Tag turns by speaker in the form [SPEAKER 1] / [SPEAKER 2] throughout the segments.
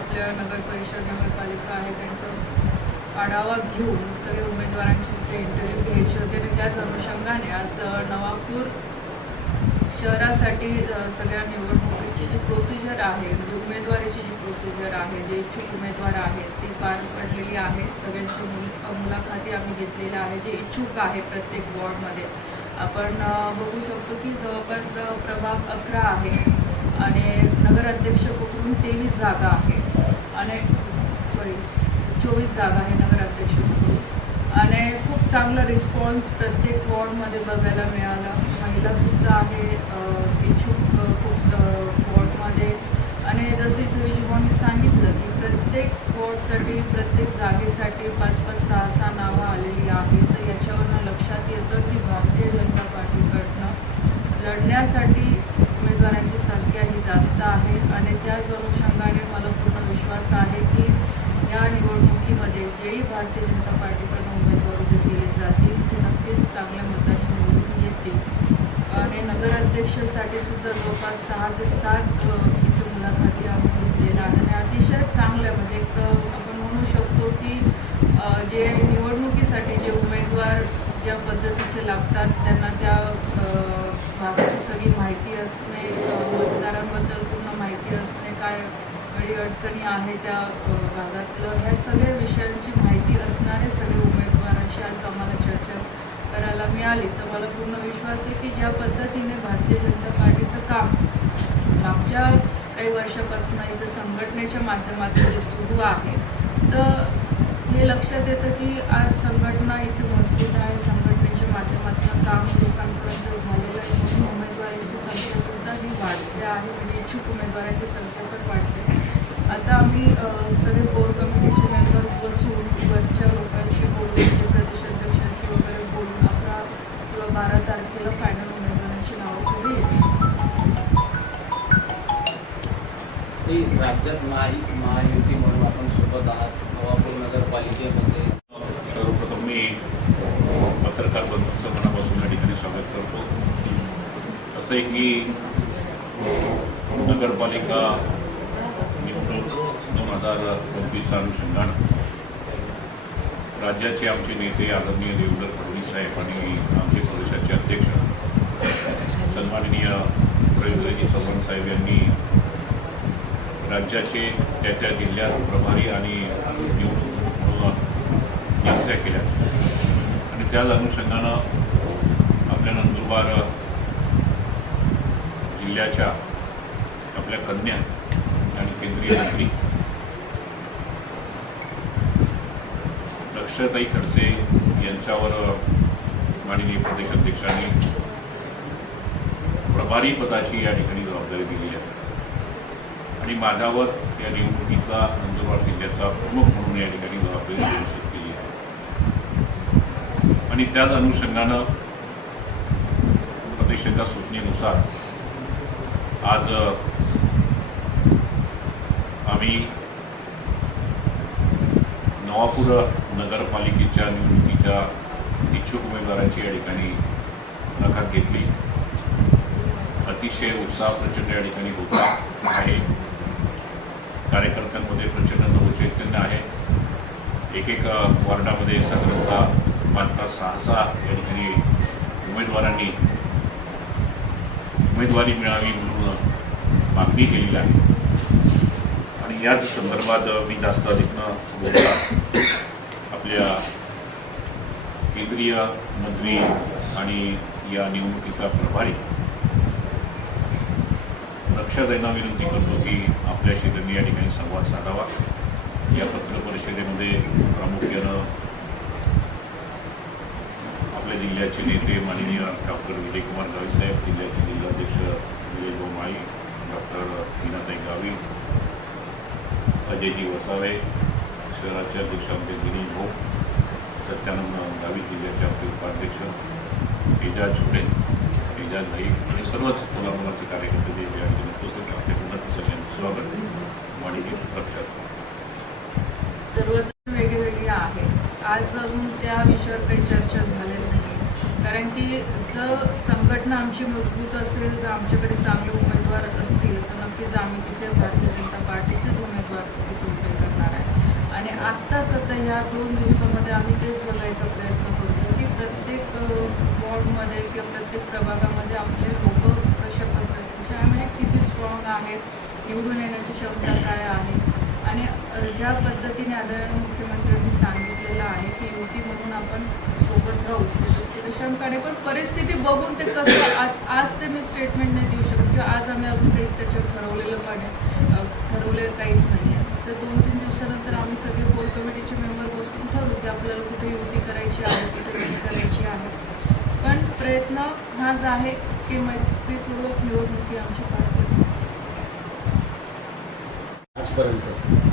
[SPEAKER 1] आपल्या नगर परिषद नगरपालिका आहे त्यांचं आढावा घेऊन सगळे उमेदवारांचे तिथे इंटरव्ह्यू घ्यायचे होते आणि त्याच अनुषंगाने आज नवापूर शहरासाठी सगळ्या निवडणुकीची जी प्रोसिजर आहे म्हणजे उमेदवारीची जी प्रोसिजर आहे जे इच्छुक उमेदवार आहेत ती पार पडलेली आहे. सगळ्यांची मुल- मुलाखती आम्ही घेतलेल्या आहे जे इच्छुक आहे प्रत्येक वॉर्डमध्ये. आपण बघू शकतो की जवळपास प्रभाग अकरा आहे आणि नगराध्यक्ष पकडून तेवीस जागा आहे अनेक सॉरी चोवीस जागा आहे नगराध्यक्ष आणि खूप चांगला रिस्पॉन्स प्रत्येक वॉर्डमध्ये बघायला मिळाला. महिलासुद्धा आहे इच्छुक खूप वॉर्डमध्ये आणि जसं इथे विजयभाऊंनी सांगितलं की प्रत्येक वॉर्डसाठी प्रत्येक जागेसाठी पाच पाच सहा सहा नावं आलेली आहेत. तर याच्यावरनं लक्षात येतं की भारतीय जनता पार्टीकडनं लढण्यासाठी उमेदवारांची संख्या ही जास्त आहे आणि त्याच अनुषंगाने मला पूर्ण विश्वास आहे की या निवडणुकीमध्ये जेही भारतीय जनता पार्टीकडून उमेदवार उभे केले जातील ते नक्कीच चांगल्या मताने निवडून येतील आणि नगराध्यक्षासाठी सुद्धा जवळपास सहा ते सात अ, इथे मुलाखती आम्ही घेतलेल्या आहे आणि अतिशय चांगलं म्हणजे एक अ, आपण म्हणू शकतो की जे निवडणुकीसाठी जे उमेदवार ज्या पद्धतीचे लागतात त्यांना त्या भागाची सगळी माहिती असणे मतदारांबद्दल पूर्ण माहिती असणे काय अडी अडचणी आहे त्या भागातलं ह्या सगळ्या विषयांची माहिती असणारे सगळे उमेदवारांशी आज आम्हाला चर्चा करायला मिळाली. तर मला पूर्ण विश्वास आहे की ज्या पद्धतीने भारतीय जनता पार्टीचं काम मागच्या काही वर्षापासून इथं संघटनेच्या माध्यमातून जे सुरू आहे तर हे लक्षात येतं की आज संघटना इथे मजबूत आहे. संघटनेच्या माध्यमातून काम लोकांपर्यंत झालेलं आहे. म्हणून उमेदवारांची संख्यासुद्धा ही वाढते आहे. म्हणजे इच्छुक उमेदवारांची संख्या पण वाढते. आता आम्ही सगळे कोर कमिटीचे मेंबर बसून वरच्या लोकांशी बोलून जे म्हणजे प्रदेशाध्यक्षांशी वगैरे बोलून अकरा किंवा बारा तारखेला फायनल उमेदवारांची नावं पुढे येतील.
[SPEAKER 2] राज्यात महायुती म्हणून आपण सोबत आहात. नवापूर नगरपालिकेमध्ये.
[SPEAKER 3] सर्वप्रथम मी पत्रकार बंधूंचं मनापासून या ठिकाणी स्वागत करतो. असं आहे की नगरपालिका निवडणूक दोन हजार पंचवीसच्या अनुषंगानं राज्याचे आमचे नेते आदरणीय देवेंद्र फडणवीस साहेब आणि आमचे प्रदेशाचे अध्यक्ष सन्माननीय रवींद्रजी चव्हाण साहेब यांनी राज्याचे त्या त्या जिल्ह्यात प्रभारी आणि निवडणूक नियुक्त्या केल्या. आणि त्याच अनुषंगानं आपल्या नंदुरबार जिल्ह्याच्या आपल्या कन्या आणि केंद्रीय मंत्री लक्षताई खडसे यांच्यावर माननीय प्रदेशाध्यक्षांनी प्रभारी पदाची या ठिकाणी जबाबदारी दिली आहे. आणि माझ्यावर या निवडणुकीचा नंदुरबार जिल्ह्याचा प्रमुख म्हणून या ठिकाणी जबाबदारी घोषित केली आहे. आणि त्याच अनुषंगानं प्रदेशाच्या सूचनेनुसार आज आम्ही नवापूर नगरपालिकेच्या निवडणुकीच्या इच्छुक उमेदवारांची या ठिकाणी मुलाखत घेतली. अतिशय उत्साह प्रचंड या ठिकाणी होता. आहे. कार्यकर्त्यांमध्ये प्रचंड चैतन्य आहे. एक एक वॉर्डामध्ये साधारणतः पाच पाच सहा सहा या ठिकाणी उमेदवारांनी उमेदवारी मिळावी म्हणून मागणी केलेली आहे. आणि याच संदर्भात मी जास्त अधिक बोलता आपल्या केंद्रीय मंत्री आणि या निवडणुकीचा प्रभारी लक्षात येणं विनंती करतो की आपल्याशी त्यांनी या ठिकाणी संवाद साधावा. या पत्र परिषदेमध्ये प्रामुख्यानं आपल्या जिल्ह्याचे नेते माननीय डॉक्टर विजयकुमार गावी साहेब जिल्ह्याचे जिल्हाध्यक्ष विजय गोमाई डॉक्टर हिनाताई गावी अजयजी वसावे शहराचे अध्यक्ष आमचे दिनेश भाऊ सत्यानंद गावी जिल्ह्याचे आमचे उपाध्यक्ष एजाज झुडे एजाज भाई आणि सर्वच कोल्हापुराचे कार्यकर्ते जे या सगळ्यांचं स्वागत वाणिज्य लक्षात
[SPEAKER 1] सर्वत्र वेगवेगळी आहे. आज अजून त्या विषयावर काही चर्चा झालेली नाही कारण की जर संघटना आमची मजबूत असेल जर आमच्याकडे चांगले उमेदवार असतील तर नक्कीच आम्ही तिथे भारतीय जनता पार्टीचेच उमेदवार तिथे उभे करणार आहे. आणि आत्ता सध्या ह्या दोन दिवसामध्ये आम्ही तेच बघायचा प्रयत्न करतो की प्रत्येक वॉर्डमध्ये किंवा प्रत्येक प्रभागामध्ये आपले लोक कशा पद्धतीचे आहे म्हणजे किती स्ट्रॉंग आहेत निवडून येण्याची क्षमता काय आहे? आणि ज्या पद्धतीने आदरणीय मुख्यमंत्र्यांनी सांगितलेलं आहे की युती म्हणून आपण सोबत राहू म्हणजे पुढे शंकाने पण परिस्थिती बघून ते कसं आज आज ते मी स्टेटमेंट नाही देऊ शकत किंवा आज आम्ही अजून काही त्याच्यावर ठरवलेलं पण ठरवलेलं काहीच नाही आहे. तर दोन तीन दिवसानंतर आम्ही सगळे कोर कमिटीचे मेंबर बसून ठरवू की आपल्याला कुठे युती करायची आहे कुठे युती करायची आहे. पण प्रयत्न हाच आहे की मैत्रीपूर्वक निवडणुकी आमची पार पडली
[SPEAKER 4] आजपर्यंत.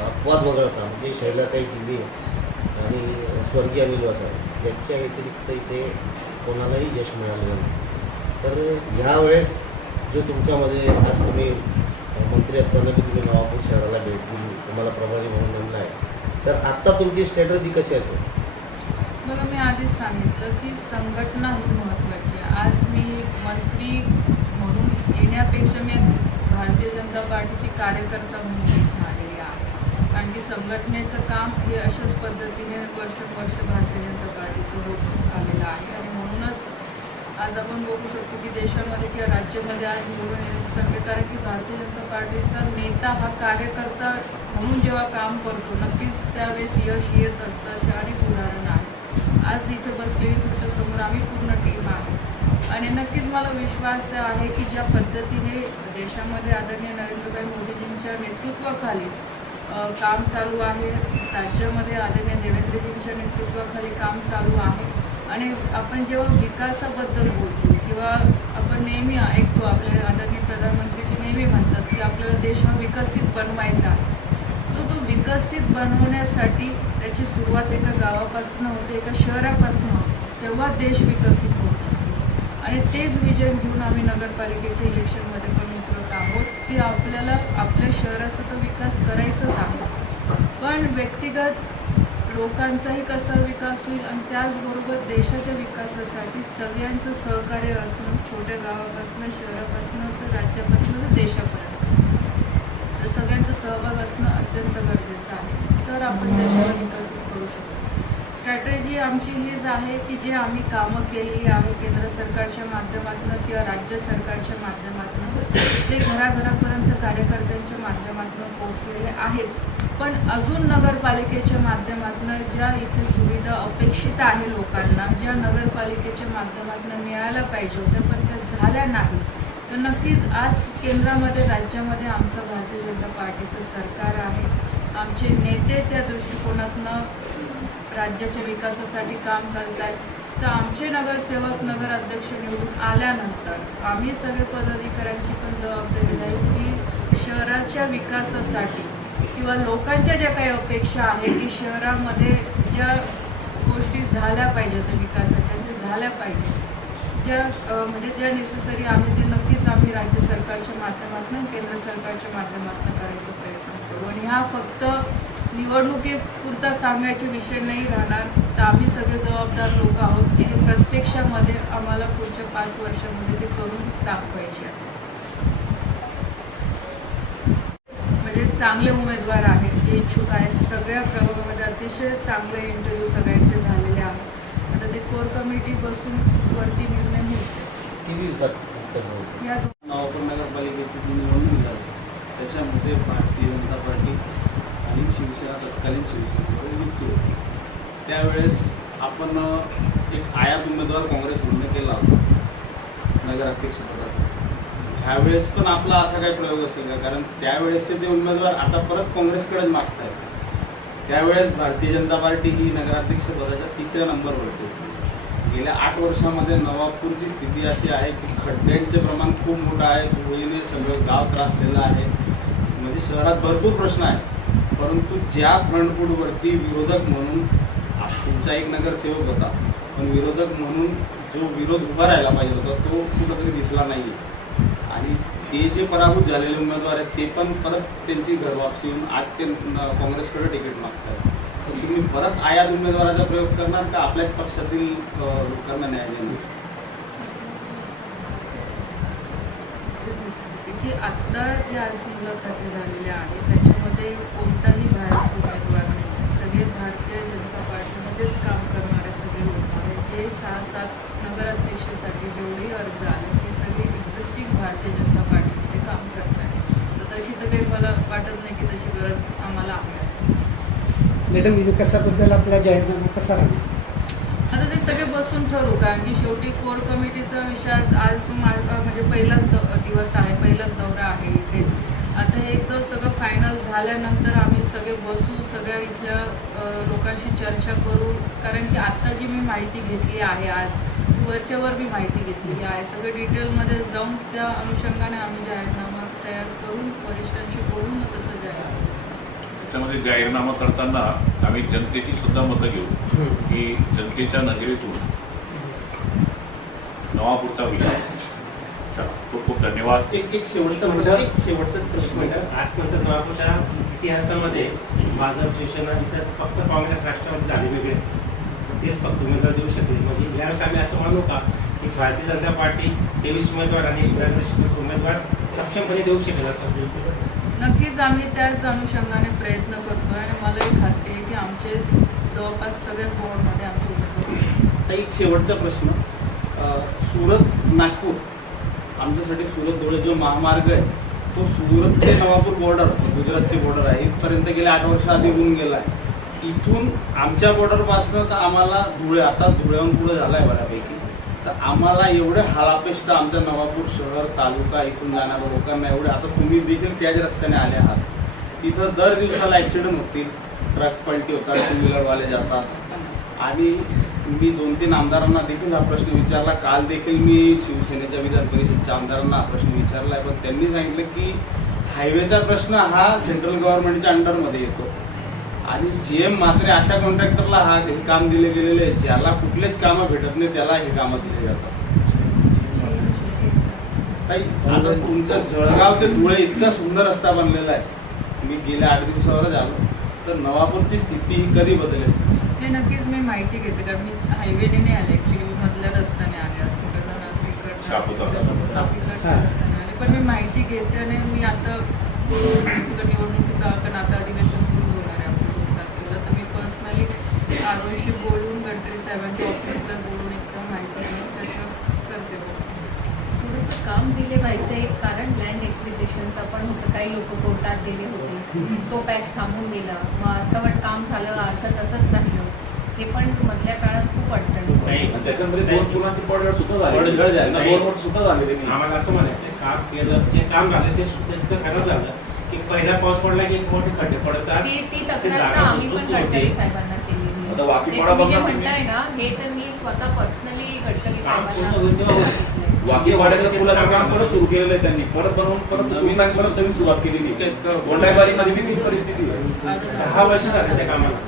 [SPEAKER 4] अपवाद वगळता म्हणजे शैलाताई दिली आणि स्वर्गीय अनिल वसावे याच्या व्यतिरिक्त इथे कोणालाही यश मिळालेलं नाही. तर ह्या वेळेस जो तुमच्यामध्ये आज तुम्ही मंत्री असताना की तुम्ही नवापूर शहराला भेट दिली तुम्हाला प्रभारी म्हणून म्हणलं आहे. तर आत्ता तुमची स्ट्रॅटर्जी कशी असेल?
[SPEAKER 1] बघा मी आधीच सांगितलं की संघटना ही महत्त्वाची आज मी मंत्री म्हणून येण्यापेक्षा मी भारतीय जनता पार्टीची कार्यकर्ता म्हणून इथे आहे कारण की संघटनेचं काम हे अशाच पद्धतीने वर्षोवर्ष भारतीय जनता पार्टीचं होत आलेलं आहे. आणि म्हणूनच आज आपण बघू शकतो की देशामध्ये किंवा राज्यामध्ये आज निवडून येण्याची कारण की भारतीय जनता पार्टीचा नेता हा कार्यकर्ता म्हणून जेव्हा काम करतो नक्कीच त्यावेळेस यश येत असतं असे अनेक उदाहरणं आहे आज इथे बसलेली तुमच्यासमोर आम्ही पूर्ण टीम आहे. आणि नक्कीच मला विश्वास आहे की ज्या पद्धतीने देशामध्ये आदरणीय नरेंद्रभाई मोदीजींच्या नेतृत्वाखाली काम चालू आहे राज्यामध्ये आदरणीय देवेंद्रजींच्या नेतृत्वाखाली काम चालू आहे आणि आपण जेव्हा विकासाबद्दल बोलतो किंवा आपण नेहमी ऐकतो आपले आदरणीय प्रधानमंत्रीजी नेहमी म्हणतात की आपल्याला देश हा विकसित बनवायचा आहे. तो तो विकसित बनवण्यासाठी त्याची सुरुवात एका गावापासून होते एका शहरापासून होते तेव्हा देश विकसित आणि तेच विजन घेऊन आम्ही नगरपालिकेच्या इलेक्शनमध्ये पण उतरत आहोत की आपल्याला आपल्या शहराचा तर विकास करायचाच आहे. पण व्यक्तिगत लोकांचाही कसा विकास होईल आणि त्याचबरोबर देशाच्या विकासासाठी सगळ्यांचं सहकार्य असणं छोट्या गावापासून शहरापासून तर राज्यापासून तर देशापर्यंत तर सगळ्यांचा सहभाग असणं अत्यंत गरजेचं आहे. तर आपण देशाला विकसित स्ट्रॅटेजी आमची हीच आहे की जे आम्ही कामं केलेली आहे केंद्र सरकारच्या माध्यमातून किंवा राज्य सरकारच्या माध्यमातून ते घराघरापर्यंत कार्यकर्त्यांच्या माध्यमातून पोहोचलेले आहेच. पण अजून नगरपालिकेच्या माध्यमातून ज्या इथे सुविधा अपेक्षित आहे लोकांना ज्या नगरपालिकेच्या माध्यमातून मिळायला पाहिजे होत्या पण त्या झाल्या नाही तर नक्कीच आज केंद्रामध्ये राज्यामध्ये आमचं भारतीय जनता पार्टीचं सरकार आहे. आमचे नेते त्या दृष्टिकोनातनं राज्याच्या विकासासाठी काम करत आहेत तर आमचे नगरसेवक नगर अध्यक्ष निवडून आल्यानंतर आम्ही सगळे पदाधिकाऱ्यांची पण जबाबदारी राहील की शहराच्या विकासासाठी किंवा लोकांच्या ज्या काही अपेक्षा आहे की शहरामध्ये ज्या गोष्टी झाल्या पाहिजेत त्या विकासाच्या त्या झाल्या पाहिजे ज्या म्हणजे ज्या नेसेसरी आहे ते नक्कीच आम्ही राज्य सरकारच्या माध्यमातून केंद्र सरकारच्या माध्यमातून करायचा प्रयत्न करू. आणि हा फक्त निवडणुकीपुरता सांगायचे विषय नाही राहणार. तर आम्ही सगळे जबाबदार लोक आहोत की हे प्रत्यक्षामध्ये आम्हाला पुढच्या पाच वर्षामध्ये ते करून दाखवायचे आहे. म्हणजे चांगले उमेदवार आहेत जे इच्छुक आहेत. सगळ्या प्रभागामध्ये अतिशय चांगले इंटरव्ह्यू सगळ्यांचे झालेले आहेत. आता ते कोर कमिटी बसून वरती निर्णय
[SPEAKER 4] मिळेल?
[SPEAKER 1] या
[SPEAKER 2] नगरपालिकेची जी निवडणूक झाली त्याच्यामध्ये भारतीय जनता पार्टी आणि शिवसेना तत्कालीन शिवसेनेमध्ये होती. त्यावेळेस आपण एक आयात उमेदवार काँग्रेसकडून केला होता. नगराध्यक्षपदाचा ह्यावेळेस पण आपला असा काही प्रयोग असेल का? कारण त्यावेळेसचे ते उमेदवार आता परत काँग्रेसकडेच मागतायत. त्यावेळेस भारतीय जनता पार्टी ही नगराध्यक्षपदाच्या तिसऱ्या नंबरवरती होती. गेल्या आठ वर्षामध्ये नवापूरची स्थिती अशी आहे की खड्ड्यांचे प्रमाण खूप मोठं आहे. धुळीने सगळं गाव त्रासलेलं आहे. म्हणजे शहरात भरपूर प्रश्न आहेत. परंतु ज्या फ्रंटफूटवरती विरोधक म्हणून तुमचा एक नगरसेवक होता पण विरोधक म्हणून जो विरोध उभा राहायला पाहिजे होता तो कुठंतरी दिसला नाही आणि ते जे पराभूत झालेले उमेदवार आहेत ते पण परत त्यांची घरवापसी येऊन आज ते काँग्रेसकडे तिकीट मागतात तर तुम्ही परत आयात उमेदवाराचा प्रयोग करणार का आपल्याच पक्षातील लोकांना न्याय देणार?
[SPEAKER 1] की आत्ता जे आज मुलाखती झालेल्या आहेत त्याच्यामध्ये कोणताही बाहेरचा उमेदवार नाही सगळे भारतीय जनता पार्टीमध्येच काम करणारे सगळे लोक आहेत. जे सहा सात नगराध्यक्षासाठी जेवढे अर्ज आले ते सगळे एक्झिस्टिंग भारतीय जनता पार्टीमध्ये काम तर तशी तर काही मला वाटत नाही की तशी गरज आम्हाला आहे.
[SPEAKER 5] मॅडम विकासाबद्दल आपला जाहीरनामा कसा राहणार
[SPEAKER 1] आता ते सगळे बसून ठरवू कारण की शेवटी कोर कमिटीचा विषय आज- म्हणजे पहिलाच दिवस आहे पहिलाच दौरा आहे इथे. आता हे एकदा सगळं फायनल झाल्यानंतर आम्ही सगळे बसू सगळ्या इथल्या लोकांशी चर्चा करू. कारण की आत्ता जी मी माहिती घेतली आहे आज ती वरच्यावर मी माहिती घेतलेली आहे. सगळं डिटेलमध्ये जाऊन त्या अनुषंगाने आम्ही जाहीरनामा तयार करून वरिष्ठांशी बोलून मग तसं जाहीर
[SPEAKER 3] त्याच्यामध्ये जाहीरनामा करताना आम्ही जनतेची सुद्धा मतं घेऊ. की जनतेच्या नजरेतून नवापूरचा विषय चला खूप खूप धन्यवाद.
[SPEAKER 2] एक एक शेवटचा
[SPEAKER 6] म्हणजे
[SPEAKER 2] प्रश्न
[SPEAKER 6] एक शेवटचाच प्रश्न म्हणजे आजपर्यंत नवापूरच्या इतिहासामध्ये भाजप शिवसेना इतर फक्त काँग्रेस राष्ट्रवादी झाले वेगळे. तेच फक्त उमेदवार देऊ शकले. म्हणजे यावेळेस आम्ही असं मानू का की भारतीय जनता पार्टी तेवीस उमेदवार आणि सुरेंद्र उमेदवार सक्षमपणे देऊ शकेल असं
[SPEAKER 1] नक्कीच आम्ही त्याच अनुषंगाने प्रयत्न करतो आणि मलाही खात्री आहे की आमचे जवळपास सगळ्याच वॉर्डमध्ये आमचे
[SPEAKER 2] एक शेवटचा प्रश्न. सुरत नागपूर आमच्यासाठी सुरत धुळे जो महामार्ग आहे तो सुरत ते नवापूर बॉर्डर गुजरातची बॉर्डर आहे. इथपर्यंत गेल्या आठ वर्ष आधी होऊन गेला आहे. इथून आमच्या बॉर्डरपासनं तर आम्हाला धुळे आता धुळ्याहून पुढे झाला आहे बऱ्यापैकी. तर आम्हाला एवढे हालापेष्ट आमच्या नवापूर शहर तालुका इथून जाणाऱ्या लोकांना एवढे आता तुम्ही देखील त्याच रस्त्याने आले आहात. तिथं दर दिवसाला ॲक्सिडेंट होतील ट्रक पलटी होतात टू व्हीलरवाले जातात. आणि मी दोन तीन आमदारांना देखील हा प्रश्न विचारला. काल देखील मी शिवसेनेच्या विधान परिषदच्या आमदारांना हा प्रश्न विचारला आहे. पण त्यांनी सांगितलं की हायवेचा प्रश्न हा सेंट्रल गव्हर्नमेंटच्या अंडरमध्ये येतो. आणि जी एम मात्रे अशा कॉन्ट्रॅक्टरला हा हे काम दिले गेलेले आहे ज्याला कुठलेच कामं भेटत नाही त्याला हे कामं दिले जातात. आता तुमचं जळगाव ते धुळे इतका सुंदर रस्ता बनलेला आहे. मी गेल्या आठ दिवसावरच आलो. तर नवापूरची स्थिती ही कधी बदलेल?
[SPEAKER 1] ते नक्कीच मी माहिती घेते कारण मी हायवेने नाही आले ॲक्च्युली मी मधल्या रस्त्याने आले नाशिककडनं
[SPEAKER 3] शापूरचा.
[SPEAKER 1] शापूरच्या रस्त्याने आले पण मी माहिती घेते आणि मी आता सगळं निवडणुकीचं कारण आता अधिवेशन सुरू होणार आहे आमचं दोन तारखेला. तर मी पर्सनली आरोशी बोलून गडकरी साहेबांच्या ऑफिसला बोलून एकदम माहिती घेऊन त्याचं करते.
[SPEAKER 7] काम व्हायचं एक कारण लँड एक्विजिशनचं पण होतं काही लोक कोर्टात गेले होते. तो पॅच थांबून गेला. मग अर्धवट काम झालं अर्ध तसंच हे पण मधल्या काळात खूप अडचण
[SPEAKER 8] त्याच्यामध्ये दोन पुलांची पडझड सुद्धा झाली.
[SPEAKER 2] पडझड झाली.
[SPEAKER 8] दोन वर्ष सुद्धा नाही.
[SPEAKER 6] आम्हाला असं म्हणायचं काम केलं जे काम झालं ते सुद्धा इतकं खराब झालं की पहिला पाऊस पडला की एक मोठे खड्डे पडतात.
[SPEAKER 7] ती ती
[SPEAKER 6] ते
[SPEAKER 7] तक्रार आम्ही पण. गडकरी साहेबांना केलेली आहे.
[SPEAKER 8] आता वाकीपाडा
[SPEAKER 7] हे तुम्ही जे
[SPEAKER 8] बघा तुम्ही.
[SPEAKER 7] म्हणताय ना हे तर मी स्वतः पर्सनली गडकरी
[SPEAKER 6] काम
[SPEAKER 7] साहेबांना
[SPEAKER 8] पुलाचं परत सुरू केलेलं आहे त्यांनी. परत बनवून परत नवीन परत नवीन सुरुवात केलेली आहे. गोंडाईबारीमध्ये बी परिस्थिती आहे.
[SPEAKER 6] दहा वर्ष झाले त्या कामाला.